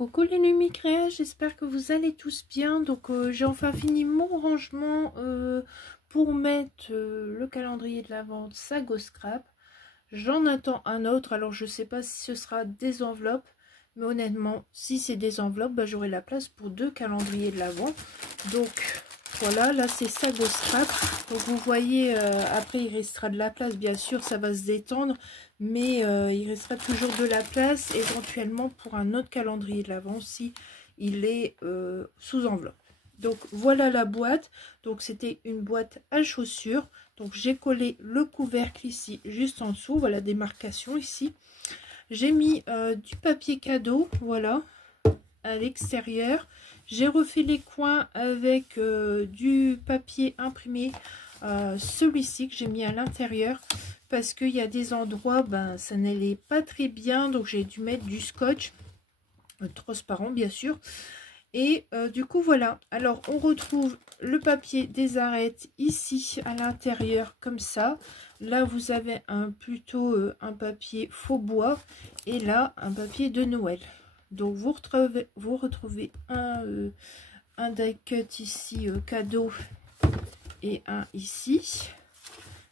Coucou les Numicréas, j'espère que vous allez tous bien. Donc j'ai enfin fini mon rangement pour mettre le calendrier de l'Avent Sago Scrap. J'en attends un autre, alors je sais pas si ce sera des enveloppes, mais honnêtement si c'est des enveloppes, bah, j'aurai la place pour 2 calendriers de l'Avent. Donc voilà, là c'est Sago Scrap. Donc vous voyez, après il restera de la place, bien sûr ça va se détendre, mais il restera toujours de la place éventuellement pour un autre calendrier de l'Avent si il est sous enveloppe. Donc voilà la boîte. Donc c'était une boîte à chaussures. Donc j'ai collé le couvercle ici juste en dessous, voilà des marcations ici. J'ai mis du papier cadeau, voilà, à l'extérieur. J'ai refait les coins avec du papier imprimé, celui-ci que j'ai mis à l'intérieur parce qu'il y a des endroits, ben ça n'allait pas très bien, donc j'ai dû mettre du scotch transparent bien sûr. Et du coup voilà, alors on retrouve le papier des arêtes ici à l'intérieur comme ça. Là vous avez plutôt un papier faux bois et là un papier de Noël. Donc vous retrouvez un die cut ici cadeau et un ici.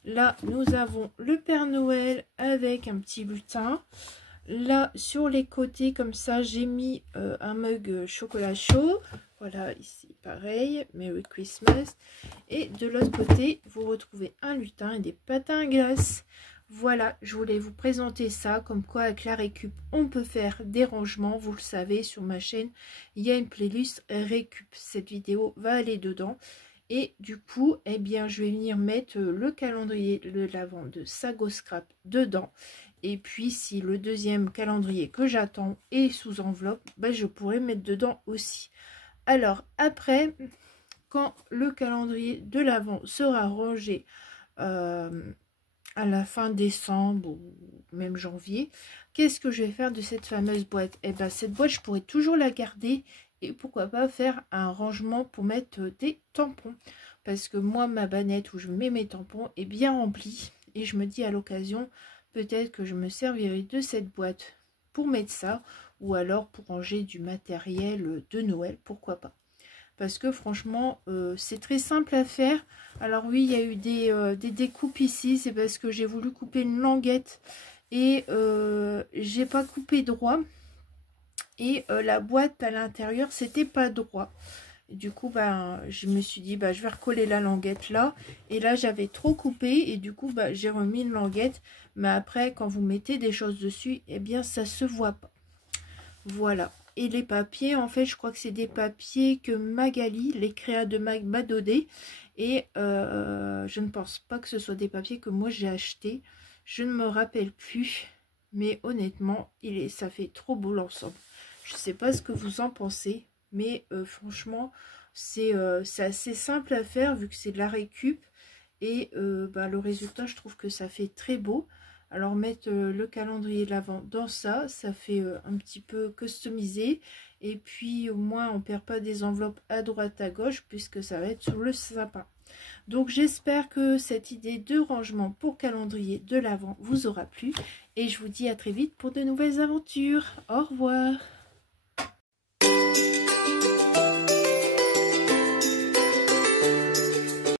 Là nous avons le Père Noël avec un petit lutin. Là sur les côtés comme ça j'ai mis un mug chocolat chaud, voilà ici pareil, Merry Christmas. Et de l'autre côté vous retrouvez un lutin et des patins à glace. Voilà, je voulais vous présenter ça, comme quoi avec la récup on peut faire des rangements. Vous le savez, sur ma chaîne il y a une playlist récup, cette vidéo va aller dedans. Et du coup, eh bien, je vais venir mettre le calendrier de l'Avent de Sago Scrap dedans. Et puis, si le deuxième calendrier que j'attends est sous enveloppe, ben, je pourrais mettre dedans aussi. Alors, après, quand le calendrier de l'Avent sera rangé à la fin décembre ou même janvier, qu'est-ce que je vais faire de cette fameuse boîte? Eh bien, cette boîte, je pourrais toujours la garder. Et pourquoi pas faire un rangement pour mettre des tampons, parce que moi ma bannette où je mets mes tampons est bien remplie et je me dis à l'occasion peut-être que je me servirai de cette boîte pour mettre ça, ou alors pour ranger du matériel de Noël, pourquoi pas, parce que franchement c'est très simple à faire. Alors oui, il y a eu des découpes ici, c'est parce que j'ai voulu couper une languette et j'ai pas coupé droit. Et la boîte à l'intérieur c'était pas droit. Du coup ben je me suis dit je vais recoller la languette là, et là j'avais trop coupé et du coup j'ai remis une languette, mais après quand vous mettez des choses dessus, eh bien ça se voit pas. Voilà. Et les papiers, en fait je crois que c'est des papiers que Magali, les créas de Mag, m'a donné, et je ne pense pas que ce soit des papiers que moi j'ai acheté, je ne me rappelle plus, mais honnêtement ça fait trop beau l'ensemble. Je sais pas ce que vous en pensez, mais franchement, c'est assez simple à faire vu que c'est de la récup. Et le résultat, je trouve que ça fait très beau. Alors mettre le calendrier de l'Avent dans ça, ça fait un petit peu customisé. Et puis au moins, on perd pas des enveloppes à droite à gauche puisque ça va être sur le sapin. Donc j'espère que cette idée de rangement pour calendrier de l'Avent vous aura plu. Et je vous dis à très vite pour de nouvelles aventures. Au revoir.